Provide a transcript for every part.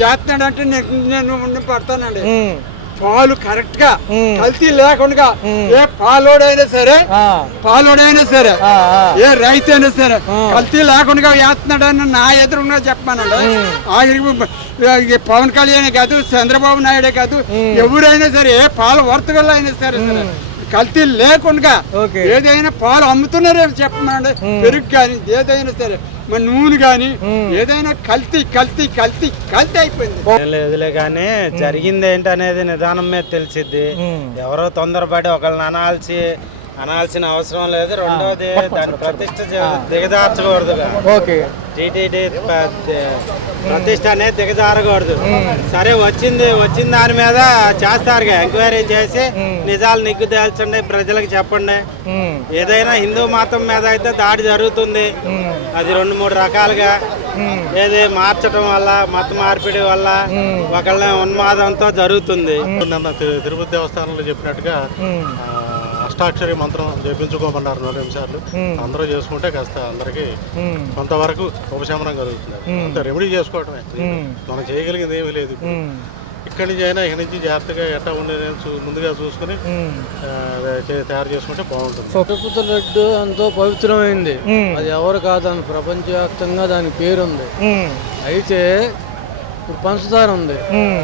చేస్తున్నాడంటే నేను పడతానండి. పాలు కరెక్ట్ గా కల్తీ లేకుండా ఏ పాలోడైనా సరే ఏ రైతు అయినా సరే కల్తీ లేకుండా వేస్తున్నాడని నా ఎదురుగా చెప్పానండి. ఆఖరికి పవన్ కళ్యాణ్ కాదు, చంద్రబాబు నాయుడే కాదు, ఎవరైనా సరే ఏ పాల వర్తకులు అయినా సరే కల్తీ లేకుండా ఏదైనా పాలు అమ్ముతున్నారేమో చెప్పమనండి. పెరుగు కానీ ఏదైనా సరే మన నూనె కానీ ఏదైనా కల్తీ అయిపోయింది. లేదులే కానీ జరిగింది ఏంటి అనేది నిదానం మీద తెలిసిద్ది. ఎవరో తొందరపడి ఒకళ్ళని అనాల్సిన అవసరం లేదు. రెండోది దాని ప్రతిష్ట దిగజార్చకూడదు. టీటీడీ ప్రతిష్ట అనేది దిగజారకూడదు. సరే వచ్చిన దాని మీద చేస్తారు, ఎంక్వైరీ చేసి నిజాలు నిగ్గు తేల్చండి, ప్రజలకు చెప్పండి. ఏదైనా హిందూ మతం మీద అయితే దాడి జరుగుతుంది. అది 2-3 రకాలుగా ఏది మార్చడం వల్ల, మత మార్పిడి వల్ల ఒకళ్ళ ఉన్మాదంతో జరుగుతుంది. తిరుపతి దేవస్థానంలో చెప్పినట్టుగా అష్టాక్షరి మంత్రం చేపించుకోమన్నారు 4 నిమిషాలు. అందరూ చేసుకుంటే కాస్త అందరికి కొంతవరకు ఉపశమనం కలుగుతుంది. అంత రెమెడీ చేసుకోవటమే మనం చేయగలిగింది ఏమీ లేదు. ఇక్కడి నుంచి జాగ్రత్తగా ఎట్లా ఉండేది ముందుగా చూసుకుని తయారు చేసుకుంటే బాగుంటుంది. తిరుపతి లడ్డు ఎంతో పవిత్రమైంది. అది ఎవరు కాదని ప్రపంచవ్యాప్తంగా దాని పేరుంది. అయితే ఇప్పుడు పంచదార ఉంది.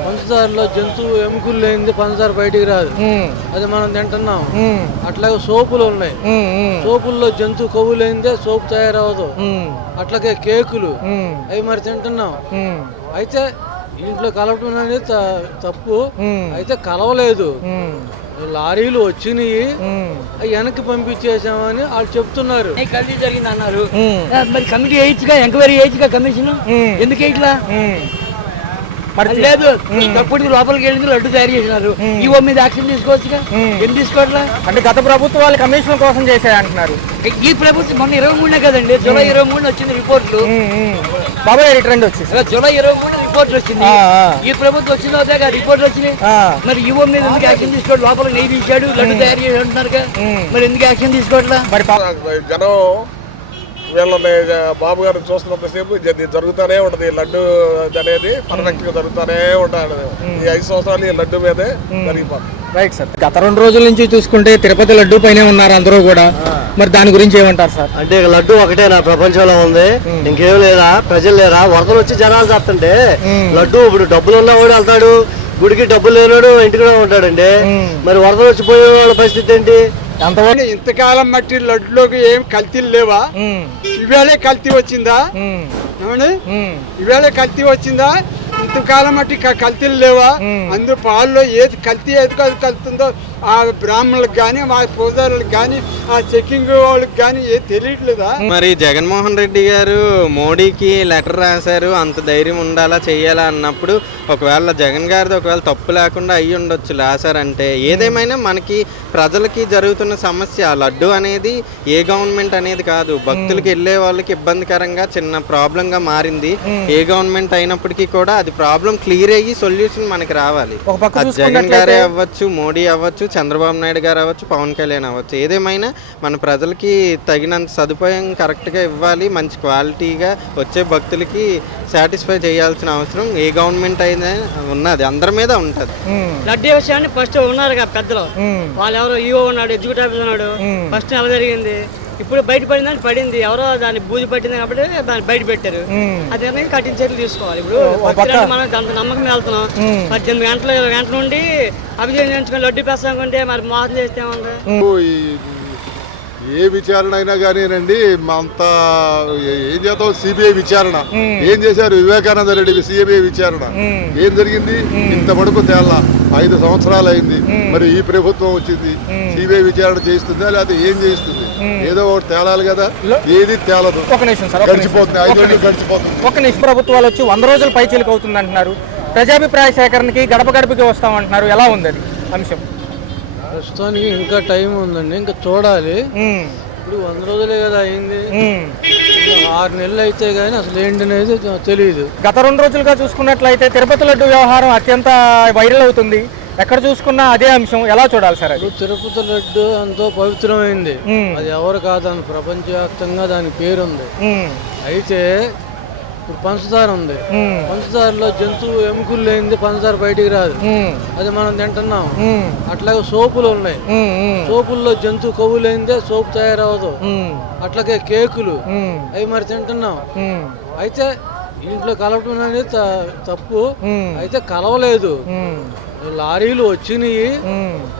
పంచదారలో జంతువు ఎముకలు లేనిది పంచదార బయటికి రాదు, అది మనం తింటున్నాం. అట్లాగే సోపులు ఉన్నాయి, సోపుల్లో జంతువు కొవ్వు లేనిదే సోపు తయారవదు. అట్లాగే కేకులు అవి మరి తింటున్నాం. అయితే ఇంట్లో కలవటం అనేది తప్పు. అయితే కలవలేదు, లారీలు వచ్చినాయి వెనక్కి పంపించేసామని వాళ్ళు చెప్తున్నారు. కమిటీ జరిగింది అన్నారు. మరి కమిటీ వేయచ్చుగా, ఎంక్వైరీ వేయచ్చుగా కమిషన్. ఎందుకు ఇట్లా లేదు? తప్పుడు లోపలికి వెళ్ళి లడ్డు తయారు చేసినారు. ఈవో మీద యాక్షన్ తీసుకోవచ్చుగా, ఎందుకు తీసుకోవట్లా? అంటే గత ప్రభుత్వాలు కమిషన్ కోసం చేశాయంటున్నారు. ఈ ప్రభుత్వం మొన్న 23 కదండి, జూలై 23 వచ్చింది రిపోర్ట్లు. బాబాయ్ ట్రెండ్ వచ్చింది, జూలై 23 రిపోర్ట్ వచ్చింది. ఈ ప్రభుత్వం వచ్చిన రిపోర్ట్లు వచ్చినాయి. మరి ఈవో మీద ఎందుకు యాక్షన్ తీసుకోవట్లేదు? లోపల నెయ్యి తీశాడు, లడ్డు తయారు చేసి అంటున్నారు, మరి ఎందుకు యాక్షన్ తీసుకోవట్లా? మరి జనం వీళ్ళని బాబు గారు చూస్తున్నంతసేపు జరుగుతూనే ఉంటది. లడ్డు అనేది పర్ఫెక్ట్ గా జరుగుతూనే ఉంటాడు. ఈ 5 సంవత్సరాలు ఈ లడ్డు మీదే జరిగిపోతుంది. Right sir. గత 2 రోజుల నుంచి చూసుకుంటే తిరుపతి లడ్డు పైనే ఉన్నారు అందరూ కూడా. మరి దాని గురించి ఏమంటారు సార్? అంటే లడ్డు ఒకటేనా ప్రపంచంలో ఉంది, ఇంకేం లేదా? ప్రజలు లేరా? వరదలు వచ్చి జనాలు చేస్తుంటే లడ్డు ఇప్పుడు డబ్బులు ఉన్నవాడు వెళ్తాడు గుడికి, డబ్బులు లేనాడు ఇంటికి ఉంటాడండి. మరి వరదలు వచ్చి పోయే వాళ్ళ పరిస్థితి ఏంటి? ఇంతకాలం మట్టి లడ్డులోకి ఏం కల్తీలు లేవా? ఇవేళే కల్తీ వచ్చిందా? ఇవేళ కల్తీ వచ్చిందా? ఇంతకాలం మట్టి కల్తీలు లేవా? అందు పాల్లో ఏది కల్తీ ఏది కలుతుందో ఆ బ్రాహ్మణులకు కానీ, మా పూజారులకు కానీ, ఆ చెకింగ్ వాళ్ళకి కానీ ఏది తెలియట్లేదా? మరి జగన్మోహన్ రెడ్డి గారు మోడీకి లెటర్ రాశారు, అంత ధైర్యం ఉండాలా చెయ్యాలా అన్నప్పుడు ఒకవేళ జగన్ గారిది ఒకవేళ తప్పు లేకుండా అయ్యి ఉండొచ్చు రాశారంటే. ఏదేమైనా మనకి ప్రజలకి జరుగుతున్న సమస్య లడ్డు అనేది ఏ గవర్నమెంట్ అనేది కాదు, భక్తులకి వెళ్ళే వాళ్ళకి ఇబ్బందికరంగా చిన్న ప్రాబ్లంగా మారింది. ఏ గవర్నమెంట్ అయినప్పటికీ కూడా అది ప్రాబ్లం క్లియర్ అయ్యి సొల్యూషన్ మనకి రావాలి. జగన్ గారే అవ్వచ్చు, మోడీ అవ్వచ్చు, చంద్రబాబు నాయుడు గారు అవ్వచ్చు, పవన్ కళ్యాణ్ అవ్వచ్చు. ఏదేమైనా మన ప్రజలకి తగినంత సదుపాయం కరెక్ట్గా ఇవ్వాలి, మంచి క్వాలిటీగా వచ్చే భక్తులకి సాటిస్ఫై చేయాల్సిన అవసరం ఏ గవర్నమెంట్ అయినా ఉన్నది, అందరి మీద ఉంటది. లడ్డు విషయాన్ని ఫస్ట్ ఉన్నారు కదా పెద్దలు, వాళ్ళు ఎవరో ఈఓ ఉన్నాడు, ఎగ్జిక్యూటివ్ ఆఫీసర్ ఉన్నాడు. ఫస్ట్ ఎలా జరిగింది? ఇప్పుడు బయటపడిందని పడింది, ఎవరో దాన్ని బూజు పట్టింది కాబట్టి దాన్ని బయట పెట్టారు. అది కఠిన చర్యలు తీసుకోవాలి. ఇప్పుడు మనం అంత నమ్మకం వెళ్తున్నాం, 18 గంటల నుండి అభిషేకం చేయించుకొని లడ్డు పెంచుకుంటే మరి మోసం చేస్తే ఏ విచారణ అయినా కానీనండి, అంత ఏం చేద్దాం? సిబిఐ విచారణ ఏం చేశారు? వివేకానంద రెడ్డి సిబిఐ విచారణ ఏం జరిగింది? ఇంత మడుపు తేలా 5 సంవత్సరాలు అయింది. మరి ఈ ప్రభుత్వం వచ్చింది, సిబిఐ విచారణ చేయిస్తుందా లేకపోతే ఏం చేయిస్తుంది? ఏదో ఒకటి తేలాలి కదా, ఏది తేలదు. గడిచిపోతుంది, 5 రోజులు గడిచిపోతుంది. ఒక నిమిషం ప్రభుత్వాలు వచ్చి 100 రోజుల పైచీలకు అవుతుంది అంటున్నారు. ప్రజాభిప్రాయ సేకరణకి గడప గడపకి వస్తామంటున్నారు. ఎలా ఉంది అది అంశం? ప్రస్తుతానికి ఇంకా టైం ఉందండి, ఇంకా చూడాలి. ఇప్పుడు 100 రోజులే కదా అయింది, 6 నెలలు అయితే గానీ అసలు ఏంటి అనేది తెలియదు. గత 2 రోజులుగా చూసుకున్నట్లయితే తిరుపతి లడ్డు వ్యవహారం అత్యంత వైరల్ అవుతుంది. ఎక్కడ చూసుకున్నా అదే అంశం. ఎలా చూడాలి సార్? అది తిరుపతి లడ్డు ఎంతో పవిత్రమైంది. అది ఎవరు కాదని ప్రపంచవ్యాప్తంగా దాని పేరుంది. అయితే ఇప్పుడు పంచదార ఉంది, పంచదారలో జంతువు ఎముకలు లేనిది పంచదార బయటికి రాదు, అది మనం తింటున్నాం. అట్లాగే సోపులు ఉన్నాయి, సోపుల్లో జంతువు కొవ్వు లేనిదే సోపు తయారవదు. అట్లాగే కేకులు అవి మరి తింటున్నాం. అయితే ఇంట్లో కలపడం అనేది తప్పు, అయితే కలవలేదు. లారీలు వచ్చినాయి,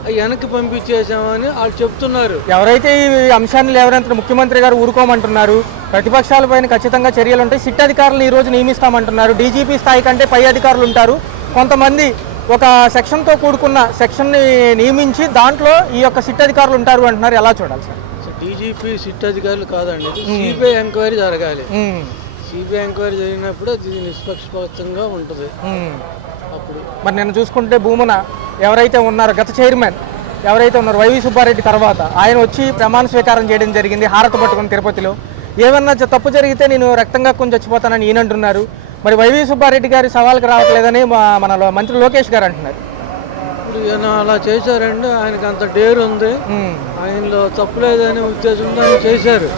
అవి వెనక్కి పంపించేసామని వాళ్ళు చెప్తున్నారు. ఎవరైతే ఈ అంశాన్ని లేవనెత్తిన ముఖ్యమంత్రి గారు ఊరుకోమంటున్నారు, ప్రతిపక్షాలపైన ఖచ్చితంగా చర్యలు ఉంటాయి, సిట్ అధికారులను ఈ రోజు నియమిస్తామంటున్నారు, డీజీపీ స్థాయి కంటే పై అధికారులు ఉంటారు, కొంతమంది ఒక సెక్షన్తో కూడుకున్న సెక్షన్ని నియమించి దాంట్లో ఈ యొక్క సిట్ అధికారులు ఉంటారు అంటున్నారు. ఎలా చూడాలి సార్? డీజీపీ సిట్ అధికారులు కాదండి, సిబిఐ ఎంక్వైరీ జరగాలి. సిబిఐ ఎంక్వైరీ జరిగినప్పుడు అది నిష్పక్షపాతంగా ఉంటుంది. అప్పుడు మరి నేను చూసుకుంటే భూమున ఎవరైతే ఉన్నారో గత చైర్మన్ ఎవరైతే ఉన్నారో వైవి సుబ్బారెడ్డి తర్వాత ఆయన వచ్చి ప్రమాణ స్వీకారం చేయడం జరిగింది హారత పట్టుకుని తిరుపతిలో. ఏమన్నా తప్పు జరిగితే నేను రక్తంగా కొంచెం చచ్చిపోతానని ఈయన అంటున్నారు. మరి వైవి సుబ్బారెడ్డి గారి సవాల్కి రావట్లేదని మన మంత్రి లోకేష్ గారు అంటున్నారు. ఇప్పుడు ఈయన అలా చేశారండి, ఆయనకి అంత డేర్ ఉంది, ఆయనలో తప్పులేదనే ఉద్దేశంతో ఆయన చేశారు.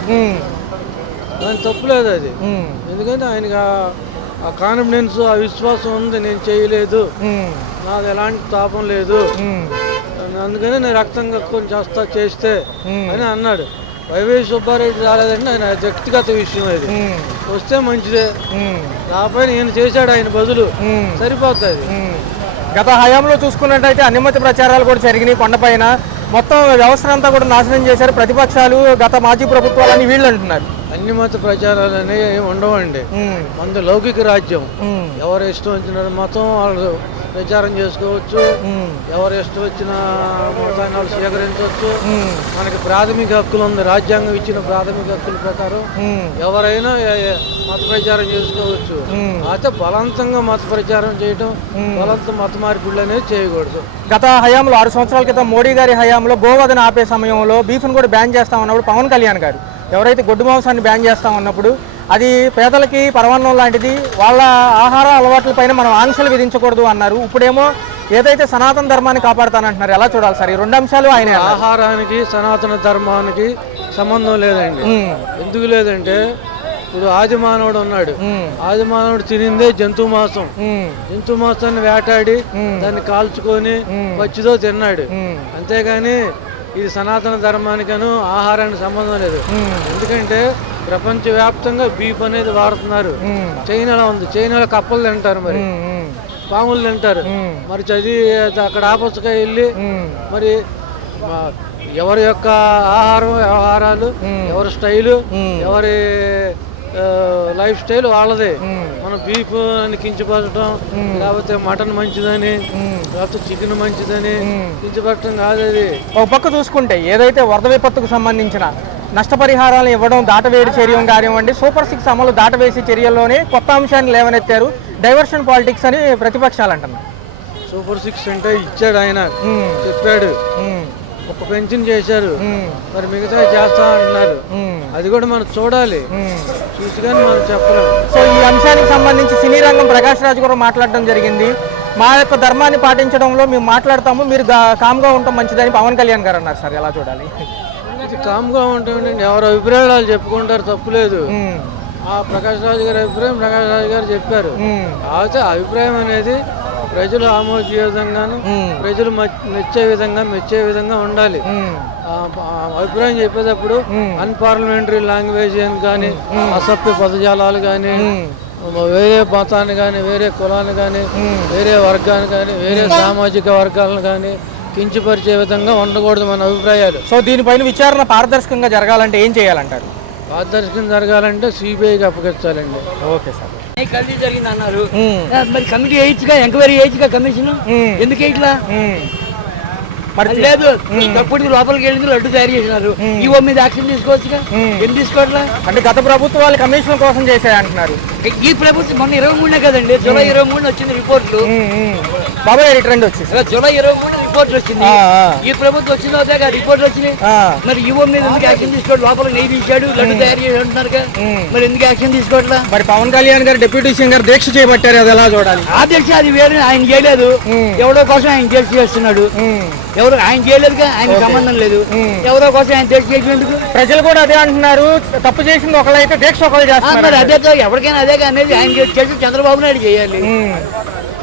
ఆయన తప్పులేదు అది, ఎందుకంటే ఆయనకి ఆ కాన్ఫిడెన్స్, ఆ విశ్వాసం ఉంది, నేను చేయలేదు, నాకు ఎలాంటి తాపం లేదు, అందుకని నేను రక్తం కక్కుని చేస్తే అని అన్నాడు. వైవి సుబ్బారెడ్డి రాలేదంటే ఆయన వ్యక్తిగత విషయం, అది వస్తే మంచిదే, నాపైన ఈయన చేశాడు, ఆయన బదులు సరిపోతుంది. గత హయాంలో చూసుకున్నట్టయితే అన్యమతి ప్రచారాలు కూడా జరిగినాయి కొండపైన, మొత్తం వ్యవస్థ అంతా కూడా నాశనం చేశారు ప్రతిపక్షాలు, గత మాజీ ప్రభుత్వాలని వీళ్ళు అంటున్నారు. అన్ని మత ప్రచారాలు అనేవి ఏమి ఉండవండి, మంది లౌకిక రాజ్యం, ఎవరు ఇష్టం వచ్చిన మతం వాళ్ళు ప్రచారం చేసుకోవచ్చు, ఎవరు ఇష్టం వచ్చిన మతాన్ని వాళ్ళు స్వీకరించవచ్చు. మనకి ప్రాథమిక హక్కులు ఉంది, రాజ్యాంగం ఇచ్చిన ప్రాథమిక హక్కుల ప్రకారం ఎవరైనా మత ప్రచారం చేసుకోవచ్చు. అయితే బలవంతంగా మత ప్రచారం చేయడం, బలవంతం మత మార్పిడులు అనేది చేయకూడదు. గత హయాంలో 6 సంవత్సరాల క్రితం మోడీ గారి హయాంలో గోవధన ఆపే సమయంలో బీఫ్ను కూడా బ్యాన్ చేస్తామన్నప్పుడు పవన్ కళ్యాణ్ గారు ఎవరైతే గొడ్డు మాంసాన్ని బ్యాన్ చేస్తామన్నప్పుడు అది పేదలకి పరమాన్నం లాంటిది, వాళ్ళ ఆహార అలవాట్లపైన మనం ఆంక్షలు విధించకూడదు అన్నారు. ఇప్పుడేమో ఏదైతే సనాతన ధర్మాన్ని కాపాడుతానంటున్నారు. ఎలా చూడాలి సార్ ఈ 2 అంశాలు? ఆయన ఆహారానికి సనాతన ధర్మానికి సంబంధం లేదండి. ఎందుకు లేదంటే ఇప్పుడు ఆది మానవుడు ఉన్నాడు, ఆది మానవుడు తినిందే జంతు మాంసం, జంతు మాంసాన్ని వేటాడి దాన్ని కాల్చుకొని పచ్చిదో తిన్నాడు, అంతేగాని ఇది సనాతన ధర్మానికను ఆహారానికి సంబంధం లేదు. ఎందుకంటే ప్రపంచవ్యాప్తంగా బీఫ్ అనేది వాడుతున్నారు. చైనాలో ఉంది, చైనాలో కప్పలు తింటారు, మరి పాములు తింటారు. మరి చదివి అక్కడ ఆపత్తుగా వెళ్ళి మరి ఎవరి యొక్క ఆహారం వ్యవహారాలు, ఎవరి స్టైలు, ఎవరి లైఫ్ స్టైల్ వాళ్ళదే. మనం బీఫ్ అని కించపరచడం, లేకపోతే మటన్ మంచిదని, లేకపోతే చికెన్ మంచిదని కించపరచడం కాదు. అది ఒక పక్క చూసుకుంటే ఏదైతే వరద విపత్తుకు సంబంధించిన నష్టపరిహారాలు ఇవ్వడం, దాటవేడి చర్య కానివ్వండి, సూపర్ 6 అమలు దాటవేసి చర్యల్లోనే కొత్త అంశాన్ని లేవనెత్తారు. డైవర్షన్ పాలిటిక్స్ అని ప్రతిపక్షాలు అంటున్నారు. సూపర్ 6 అంటే ఇచ్చాడు, ఆయన చెప్పాడు, ఒక పెన్షన్ చేశారు, మరి మిగతా చేస్తా అంటున్నారు. అది కూడా మనం చూడాలి, చూసి కానీ మనం చెప్పలేము. సో ఈ అంశానికి సంబంధించి సినీ రంగం ప్రకాష్ రాజ్ కూడా మాట్లాడడం జరిగింది. మా యొక్క ధర్మాన్ని పాటించడంలో మేము మాట్లాడతాము, మీరు కామ్గా ఉండటం మంచిదని పవన్ కళ్యాణ్ గారు అన్నారు. సార్ ఎలా చూడాలి? ఇది కామ్గా ఉంటుంది, ఎవరు అభిప్రాయాలు చెప్పుకుంటారు, తప్పులేదు. ఆ ప్రకాష్ రాజ్ గారి అభిప్రాయం ప్రకాష్ రాజ్ గారు చెప్పారు. అయితే అభిప్రాయం అనేది ప్రజలు ఆమోదించే విధంగాను, ప్రజలు మెచ్చే విధంగా ఉండాలి. అభిప్రాయం చెప్పేటప్పుడు అన్పార్లమెంటరీ లాంగ్వేజ్ అని కానీ, అసభ్య పదజాలాలు కానీ, వేరే మతాన్ని కానీ, వేరే కులాన్ని కానీ, వేరే వర్గాన్ని కానీ, వేరే సామాజిక వర్గాలను కానీ కించపరిచే విధంగా ఉండకూడదు మన అభిప్రాయాలు. సో దీనిపైన విచారణ పారదర్శకంగా జరగాలంటే ఏం చేయాలంటారు? పారదర్శకంగా జరగాలంటే సిబిఐకి అప్పగించాలండి. Okay sir. కమిటీ జరిగింది అన్నారు, మరి కమిటీ వేయచ్చుగా, ఎంక్వైరీ వేయచ్చుగా, కమిషన్ ఎందుకు వేయట్లా? మరి లేదు, తప్పుడు లోపలికి వెళ్ళింది, లడ్డు తయారు చేసినారు, ఈవో మీద యాక్షన్ తీసుకోవచ్చుగా, ఎందుకు తీసుకోవట్లా? అంటే గత ప్రభుత్వాలు కమిషన్ కోసం చేశాయి అంటున్నారు. ఈ ప్రభుత్వం మొన్న 23 కదండి, జూలై 23 వచ్చింది రిపోర్ట్లు. బాబాయ్ ట్రెండ్ వచ్చింది, జూలై 23 రిపోర్ట్లు వచ్చింది. ఈ ప్రభుత్వం వచ్చిన రిపోర్ట్లు వచ్చినాయి. మరి ఈవో మీద ఎందుకు యాక్షన్ తీసుకోవడం? లోపల నెయ్యి తీశాడు, లడ్డు తయారు చేసి అంటున్నారు, మరి ఎందుకు యాక్షన్ తీసుకోవట్లా? మరి పవన్ కళ్యాణ్ గారు డిప్యూటీ సీఎం గారు దీక్ష చేపట్టారు, అది ఎలా చూడాలి? ఆ దీక్ష అది వేరే, ఆయన చేయలేదు, ఎవరో కోసం ఆయన దీక్ష చేస్తున్నాడు. ఎవరు ఆయన చేయలేదుగా, ఆయన సంబంధం లేదు, ఎవరో కోసం ఆయన దీక్ష చేసినందుకు ప్రజలు కూడా అదే అంటున్నారు. తప్పు చేసింది ఒకళ్ళైతే దీక్ష ఒకళ్ళు చేస్తున్నారు. అదే ఎవరికైనా అదే వైజాగ్ అనేది ఆయన చేసి చంద్రబాబు నాయుడు చేయాలి.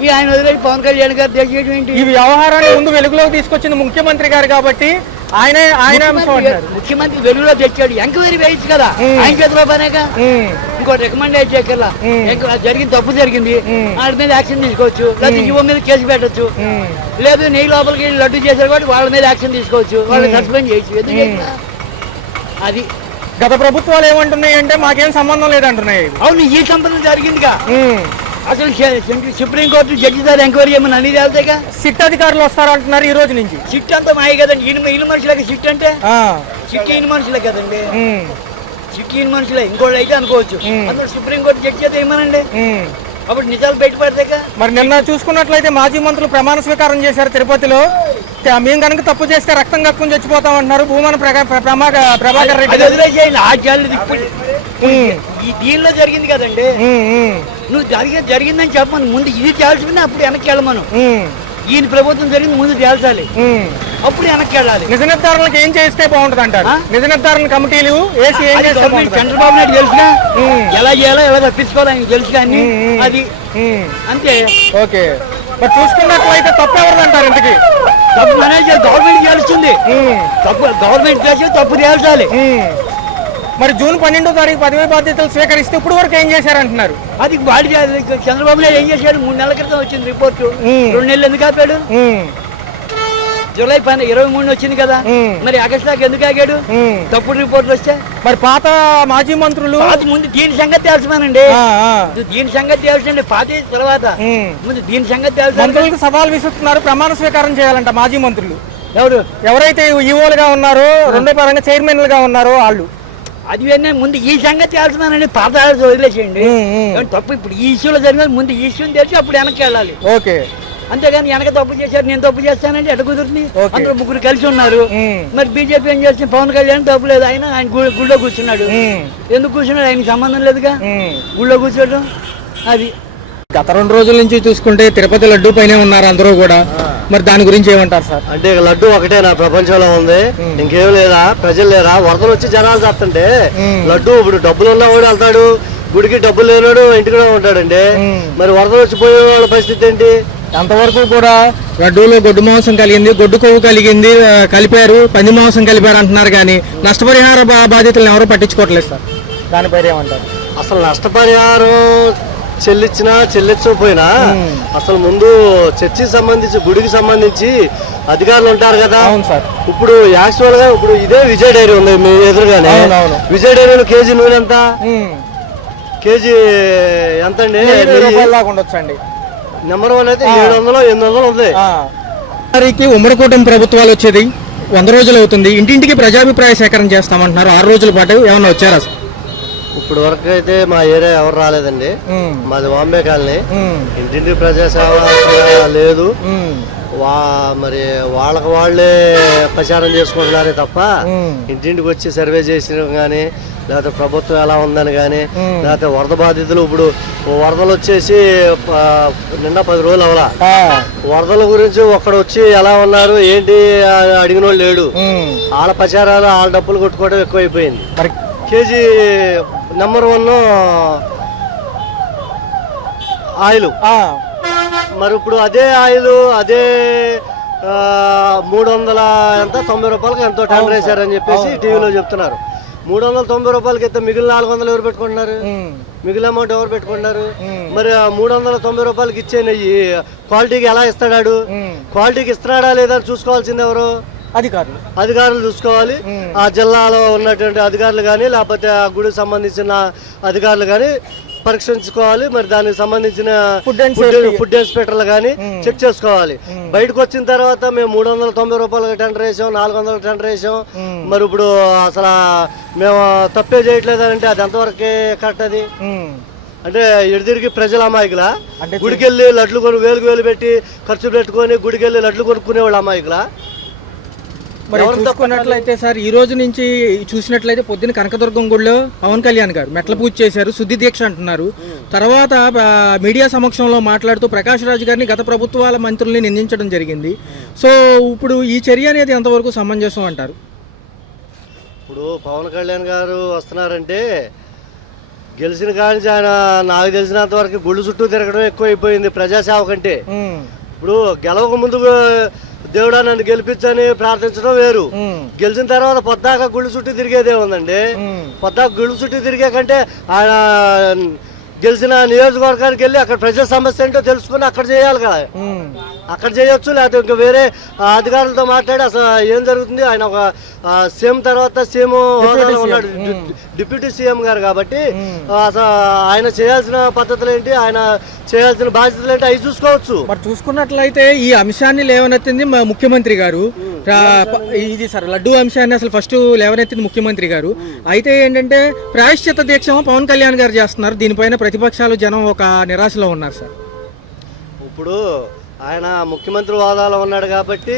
ఈ ఆయన వదిలేసి పవన్ కళ్యాణ్ గారు చేయడం ఏంటి? ఈ వ్యవహారాన్ని ముందు వెలుగులోకి తీసుకొచ్చింది ముఖ్యమంత్రి గారు కాబట్టి ఆయన అంశం అంటారు. ముఖ్యమంత్రి వెలుగులో తెచ్చాడు, ఎంక్వైరీ వేయచ్చు కదా, ఆయన చేతిలో పనేగా. ఇంకోటి రికమెండ్ అయితే చేయగల జరిగింది, తప్పు జరిగింది, వాళ్ళ మీద యాక్షన్ తీసుకోవచ్చు, లేదా యువ మీద కేసు పెట్టచ్చు, లేదు నెయ్యి లోపలికి లడ్డు చేశారు కాబట్టి వాళ్ళ మీద యాక్షన్ తీసుకోవచ్చు, వాళ్ళని సస్పెండ్ చేయొచ్చు. ఎందుకు అది గత ప్రభుత్వాలు ఏమంటున్నాయి అంటే మాకేం సంబంధం లేదంటున్నాయి. అవును, ఈ సంబంధం జరిగిందిగా. అసలు సుప్రీంకోర్టు జడ్జి గారు ఎంక్వైరీ చేయమని అన్ని తేలుతాయిగా. సిట్ అధికారులు వస్తారంటున్నారు ఈ రోజు నుంచి. సిట్ అంతా మాయ కదండి, ఇల్లు మనుషులకి సిట్ అంటే సిట్ ఈయన మనుషులే కదండి, సిట్ ఈయన మనుషులే. ఇంకోటి అయితే అనుకోవచ్చు, అందులో సుప్రీంకోర్టు జడ్జి అయితే ఏమనండి, అప్పుడు నిజాలు బయటపడతాయిగా. మరి నిన్న చూసుకున్నట్లయితే మాజీ మంత్రులు ప్రమాణ స్వీకారం చేశారు తిరుపతిలో. మేము కనుక తప్పు చేస్తే రక్తం కక్కుని చచ్చిపోతాం అంటున్నారు భూమన ప్రభాకర్ రెడ్డి. దీనిలో జరిగింది కదండి, నువ్వు జరిగిందని చెప్పమను, ముందు ఇది తేల్చుకుని అప్పుడు వెనక్కి వెళ్ళమను. ఈయన ప్రభుత్వం జరిగింది ముందు తేల్చాలి, అప్పుడు వెనక్కి వెళ్ళాలి. నిజ నిర్ధారణలకు ఏం చేస్తే బాగుంటుంది అంటారు? నిజ నిర్ధారణ కమిటీలు వేసి ఏం చేస్తే చంద్రబాబు నాయుడు తెలుసుగా, ఎలా చేయాలో ఎలా తప్పించుకోవాలి ఆయన తెలుసు కానీ అది అంతే. ఓకే, మరి చూసుకున్నట్లయితే తప్పు ఎవరిది అంటారు? ఇంతకీ తప్పు మేనేజ్ గవర్నమెంట్ చేస్తుంది, తప్పు గవర్నమెంట్ చేసి తప్పు తేల్చాలి. మరి జూన్ 12వ తారీఖు పదవి బాధ్యతలు స్వీకరిస్తే ఇప్పుడు వరకు ఏం చేశారంటున్నారు? అది వాడి చంద్రబాబు నాయుడు ఏం చేశాడు? 3 నెలల క్రితం వచ్చింది రిపోర్టు, 2 నెలలు ఎందుకు ఆపాడు? జూలై 23 వచ్చింది కదా, మరి ఆగస్టు దాకా ఎందుకు ఆగాడు? తప్పుడు రిపోర్ట్లు వస్తే మరి పాత మాజీ మంత్రులు ముందు దీని సంగతి తెలుసుమానండి, దీని సంగతి తెలుసండి, పాత తర్వాత ముందు దీని సంగతి తెలుసు. మంత్రులకు సవాల్ విసురుతున్నారు, ప్రమాణ స్వీకారం చేయాలంట మాజీ మంత్రులు. ఎవరైతే ఈవోలుగా ఉన్నారో, రెండో పరంగా చైర్మన్లుగా ఉన్నారో వాళ్ళు. అది ముందు ఈ సంగతి తెలుసుమానండి, పాత వదిలేసేయండి. తప్పు ఇప్పుడు ఈ ఇష్యూలో జరిగిన ముందు ఈ ఇష్యూని తెలిసి అప్పుడు వెనక్కి వెళ్ళాలి. ఓకే, అంతేగాని వెనక తప్పు చేశారు నేను తప్పు చేస్తానంటే ఎట కుదురుతుంది? అందరూ ముగ్గురు కలిసి ఉన్నారు. మరి బీజేపీ ఏం చేస్తుంది? పవన్ కళ్యాణ్ తప్పు లేదు, ఆయన గుళ్ళో కూర్చున్నాడు. ఎందుకు కూర్చున్నాడు? ఆయనకి సంబంధం లేదుగా గుళ్ళో కూర్చోవడం. అది గత 2 రోజుల నుంచి చూసుకుంటే తిరుపతి లడ్డు పైనే ఉన్నారు అందరూ కూడా. మరి దాని గురించి ఏమంటారు సార్? అంటే లడ్డు ఒకటే నా ప్రపంచంలో ఉంది, ఇంకేం లేదా, ప్రజలు లేరా? వరదలు వచ్చి జనాలు చేస్తుంటే లడ్డు ఇప్పుడు డబ్బులు ఉన్నవాడు వెళ్తాడు గుడికి, డబ్బులు లేనాడు ఇంటికి ఉంటాడండి. మరి వరదలు వచ్చి పోయే వాళ్ళ పరిస్థితి ఏంటి? అంతవరకు కూడా లడ్డూలో గొడ్డు మాంసం కలిగింది, గొడ్డు కొవ్వు కలిగింది, కలిపారు, పంది మాంసం కలిపారు అంటున్నారు. కానీ నష్టపరిహార బాధ్యతలను ఎవరూ పట్టించుకోవట్లేదు సార్. దానిపై ఏమంటారు? అసలు నష్టపరిహారం చెల్లించినా చెల్లించకపోయినా అసలు ముందు చర్చికి సంబంధించి, గుడికి సంబంధించి అధికారులు ఉంటారు కదా. అవును సార్. ఇప్పుడు యాక్చువల్ గా ఇప్పుడు ఇదే విజయ్ డైరీ ఉంది మీ ఎదురుగానే. విజయ్ డైరీలో కేజీ నూనె ఎంత? కేజీ ఎంత అండి? ఉండొచ్చండి. నెంబర్ 1 అయితే 700 800 ఉంది. ఉమ్మడి కూటమి ప్రభుత్వాలు వచ్చేది 100 రోజులు అవుతుంది. ఇంటింటికి ప్రజాభిప్రాయ సేకరణ చేస్తామంటున్నారు. 6 రోజుల పాటు ఏమన్నా వచ్చారా? ఇప్పుడు వరకు అయితే మా ఏరియా ఎవరు రాలేదండి, మాది బాంబే కాలనీ. ఇంటింటి ప్రజాసేవ లేదు, మరి వాళ్ళకి వాళ్ళే ప్రచారం చేసుకుంటున్నారే తప్ప ఇంటింటికి వచ్చి సర్వే చేసిన కానీ, లేకపోతే ప్రభుత్వం ఎలా ఉందని కానీ, లేకపోతే వరద బాధితులు ఇప్పుడు వరదలు వచ్చేసి నిండా 10 రోజులు అవలా, వరదల గురించి ఒక్కడ వచ్చి ఎలా ఉన్నారు ఏంటి అడిగిన వాళ్ళు లేడు. వాళ్ళ ప్రచారాలు వాళ్ళ డబ్బులు కొట్టుకోవడం ఎక్కువైపోయింది. KG number 1 oil. మరి ఇప్పుడు అదే ఆయిల్ అదే 390 రూపాయలకి ఎంతో టెండర్ వేశారని చెప్పేసి టీవీలో చెప్తున్నారు. 390 రూపాయలకి అయితే మిగిలిన 400 ఎవరు పెట్టుకుంటున్నారు? మిగిలిన అమౌంట్ ఎవరు పెట్టుకుంటున్నారు? మరి 390 రూపాయలకి ఇచ్చే నెయ్యి క్వాలిటీకి ఎలా ఇస్తాడు? క్వాలిటీకి ఇస్తున్నాడా లేదా చూసుకోవాల్సింది ఎవరు? అధికారులు చూసుకోవాలి. ఆ జిల్లాలో ఉన్నటువంటి అధికారులు కానీ, లేకపోతే ఆ గుడికి సంబంధించిన అధికారులు కానీ పరీక్షించుకోవాలి. మరి దానికి సంబంధించిన ఫుడ్ ఇన్స్పెక్టర్లు కానీ చెక్ చేసుకోవాలి. బయటకు వచ్చిన తర్వాత మేము 390 రూపాయలకి టెండర్ వేసాం, 400 టెండర్ వేసాం, మరి ఇప్పుడు అసలు మేము తప్పే చేయట్లేదు అంటే అది ఎంతవరకు కరెక్ట్? అది అంటే ఎడిదిరిగి ప్రజల అమాయకులా? గుడికెళ్ళి లడ్లు వేలు పెట్టి ఖర్చు పెట్టుకొని గుడికెళ్ళి లడ్లు కొనుక్కునేవాళ్ళు అమాయకులా? మరి చూసుకున్నట్లయితే సార్, ఈ రోజు నుంచి చూసినట్లయితే పొద్దున కనకదుర్గం గుడిలో పవన్ కళ్యాణ్ గారు మెట్ల పూజ చేశారు, శుద్ధి దీక్ష అంటున్నారు. తర్వాత మీడియా సమక్షంలో మాట్లాడుతూ ప్రకాష్ రాజ్ గారిని గత ప్రభుత్వాల మంత్రుల్ని నిందించడం జరిగింది. సో ఇప్పుడు ఈ చర్య అనేది ఎంతవరకు సమంజసం అంటారు? ఇప్పుడు పవన్ కళ్యాణ్ గారు వస్తున్నారంటే గెలిచిన కానీ ఆయన నాకు తెలిసినంత వరకు గుళ్ళు చుట్టూ తిరగడం ఎక్కువ అయిపోయింది ప్రజాసేవ కంటే. ఇప్పుడు గెలవక ముందు దేవుడా నన్ను గెలిపించని ప్రార్థించడం వేరు, గెలిచిన తర్వాత పొద్దాక గుళ్ళు చుట్టూ తిరిగేదే ఉందండి. పొద్దాక గుళ్ళు చుట్టూ తిరిగే కంటే ఆయన గెలిచిన నియోజకవర్గానికి వెళ్ళి అక్కడ ప్రజల సమస్య ఏంటో తెలుసుకుని అక్కడ చేయాలి కదా, అక్కడ చేయొచ్చు. లేకపోతే ఇంకా వేరే అధికారులతో మాట్లాడి అసలు ఏం జరుగుతుంది. ఆయన ఒక సీఎం తర్వాత సీఎం హోదాలో ఉన్నాడు, డిప్యూటీ సీఎం గారు కాబట్టి అసలు ఆయన చేయాల్సిన పద్ధతులు ఏంటి, ఆయన చేయాల్సిన బాధ్యతలు ఏంటి అవి చూసుకోవచ్చు. మరి చూసుకున్నట్లయితే ఈ అంశాన్ని లేవనెత్తింది మా ముఖ్యమంత్రి గారు. ఇది సార్ లడ్డూ అంశాన్ని అసలు ఫస్ట్ లేవనెత్తింది ముఖ్యమంత్రి గారు. అయితే ఏంటంటే ప్రాయశ్చిత్త దీక్ష పవన్ కళ్యాణ్ గారు చేస్తున్నారు. దీనిపైన ప్రతిపక్షాలు జనం ఒక నిరాశలో ఉన్నారు సార్. ఇప్పుడు ఆయన ముఖ్యమంత్రి హోదాలో ఉన్నాడు కాబట్టి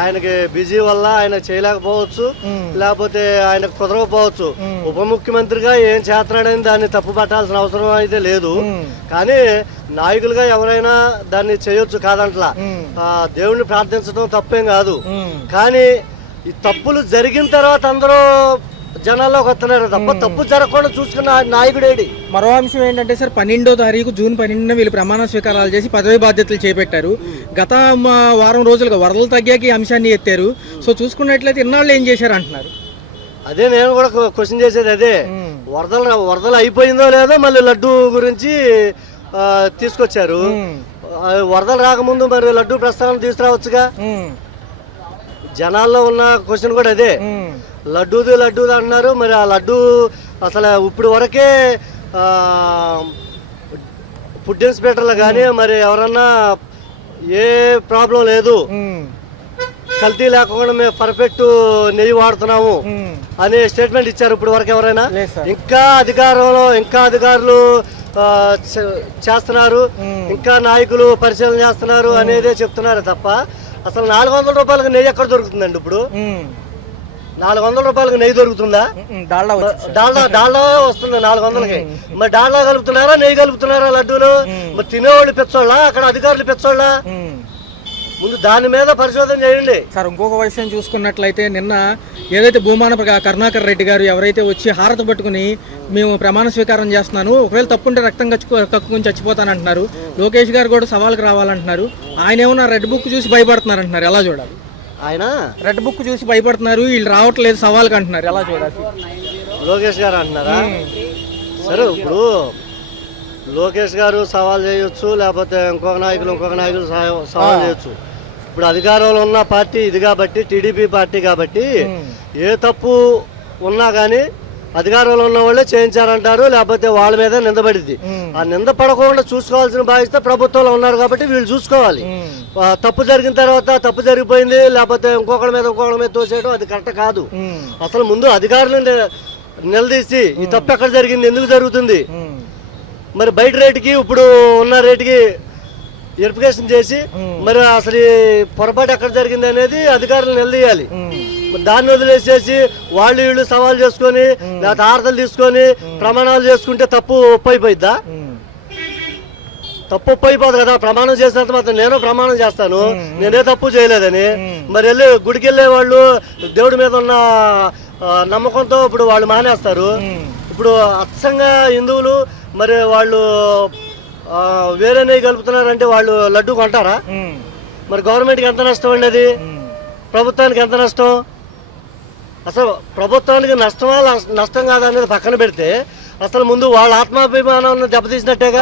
ఆయనకి బిజీ వల్ల ఆయన చేయలేకపోవచ్చు, లేకపోతే ఆయనకు కుదరకపోవచ్చు. ఉప ముఖ్యమంత్రిగా ఏం చేస్తున్నాడని దాన్ని తప్పు పట్టాల్సిన అవసరం అయితే లేదు. కానీ నాయకులుగా ఎవరైనా దాన్ని చేయొచ్చు కాదంట్లా. దేవుణ్ణి ప్రార్థించడం తప్పేం కాదు. కానీ ఈ తప్పులు జరిగిన తర్వాత అందరూ జనాల్లోకి వస్తున్నారు తప్ప తప్పు జరగకుండా చూసుకున్న నాయకుడేడి. మరో అంశం ఏంటంటే సార్ 12వ తారీఖు జూన్ 12న వీళ్ళు ప్రమాణ స్వీకారాలు చేసి పదవి బాధ్యతలు చేపట్టారు. గత వారం రోజులుగా వరదలు తగ్గాక ఈ అంశాన్ని ఎత్తారు. సో చూసుకున్నట్లయితే ఇన్నాళ్ళు ఏం చేశారు అంటున్నారు. అదే నేను కూడా క్వశ్చన్ చేసేది అదే. వరదలు అయిపోయిందో లేదో మళ్ళీ లడ్డు గురించి తీసుకొచ్చారు. వరదలు రాకముందు మరి లడ్డు ప్రస్తావన తీసుకురావచ్చుగా. జనాల్లో ఉన్న క్వశ్చన్ కూడా అదే. లడ్డూది అంటున్నారు. మరి ఆ లడ్డు అసలు ఇప్పుడు వరకే ఫుడ్ ఇన్స్పెక్టర్లు కానీ మరి ఎవరన్నా ఏ ప్రాబ్లం లేదు, కల్తీ లేకుండా మేము పర్ఫెక్ట్ నెయ్యి వాడుతున్నాము అనే స్టేట్మెంట్ ఇచ్చారు ఇప్పుడు వరకు ఎవరైనా. ఇంకా అధికారులు చేస్తున్నారు, ఇంకా నాయకులు పరిశీలన చేస్తున్నారు అనేదే చెప్తున్నారు తప్ప అసలు 400 రూపాయలకు నెయ్యి ఎక్కడ దొరుకుతుందండి? ఇప్పుడు 400 రూపాయలకు నెయ్యి దొరుకుతుందా? డాల్డా వస్తుంది 400కి. మరి డాల్డా కలుపుతున్నారా నెయ్యి కలుపుతున్నారా లడ్డూలు? మరి తినేవాళ్ళు పెచ్చోళ్ళ, అక్కడ అధికారులు పెచ్చోళ్ళ? ముందు దాని మీద పరిశోధన చేయండి సార్. ఇంకొక విషయం చూసుకున్నట్లయితే నిన్న ఏదైతే భూమాన కరుణాకర్ రెడ్డి గారు ఎవరైతే వచ్చి హారత పట్టుకుని మేము ప్రమాణ స్వీకారం చేస్తున్నాను, ఒకవేళ తప్పుంటే రక్తం కక్కుని చచ్చిపోతానంటున్నారు. లోకేష్ గారు కూడా సవాల్కి రావాలంటున్నారు. ఆయన ఏమన్నా రెడ్ బుక్ చూసి భయపడుతున్నారు అంటున్నారు. ఎలా చూడాలి? ఆయన రెడ్ బుక్ చూసి భయపడుతున్నారు, వీళ్ళు రావట్లేదు సవాల్కి అంటున్నారు. ఎలా చూడాలి? లోకేష్ గారు అంటున్నారా? సరే, ఇప్పుడు లోకేష్ గారు సవాల్ చేయొచ్చు, లేకపోతే ఇంకొక నాయకులు సవాల్ చేయొచ్చు. ఇప్పుడు అధికారంలో ఉన్న పార్టీ ఇది కాబట్టి, టీడీపీ పార్టీ కాబట్టి ఏ తప్పు ఉన్నా కానీ అధికారంలో ఉన్న వాళ్ళే చేయించారంటారు, లేకపోతే వాళ్ళ మీద నిందపడింది. ఆ నింద పడకుండా చూసుకోవాల్సిన బాధ్యత ప్రభుత్వంలో ఉన్నారు కాబట్టి వీళ్ళు చూసుకోవాలి. తప్పు జరిగిన తర్వాత తప్పు జరిగిపోయింది లేకపోతే ఇంకొకరి మీద తోసేయడం అది కరెక్ట్ కాదు. అసలు ముందు అధికారులను నిలదీసి ఈ తప్పు ఎక్కడ జరిగింది, ఎందుకు జరుగుతుంది, మరి బయట రేటుకి ఇప్పుడు ఉన్న రేటుకి వెరిఫికేషన్ చేసి మరి అసలు పొరపాటు ఎక్కడ జరిగింది అనేది అధికారులు నిలదీయాలి. దాన్ని వదిలేసేసి వీళ్ళు సవాల్ చేసుకొని లేకపోతే ఆర్డర్లు తీసుకొని ప్రమాణాలు చేసుకుంటే తప్పు ఒప్పైపోయిద్దా? తప్పు ఒప్పైపోదు కదా. ప్రమాణం చేసినంత మాత్రం నేను ప్రమాణం చేస్తాను నేనే తప్పు చేయలేదని. మరి వెళ్ళి గుడికి వెళ్ళే వాళ్ళు దేవుడి మీద ఉన్న నమ్మకంతో ఇప్పుడు వాళ్ళు మానేస్తారు. ఇప్పుడు అచ్చంగా హిందువులు మరి వాళ్ళు వేరే నెయ్యి కలుపుతున్నారంటే వాళ్ళు లడ్డు కొంటారా? మరి గవర్నమెంట్కి ఎంత నష్టం అండి, అది ప్రభుత్వానికి ఎంత నష్టం? అసలు ప్రభుత్వానికి నష్టమా నష్టం కాదా అనేది పక్కన పెడితే అసలు ముందు వాళ్ళ ఆత్మాభిమానాన్ని దెబ్బతీసినట్టేగా.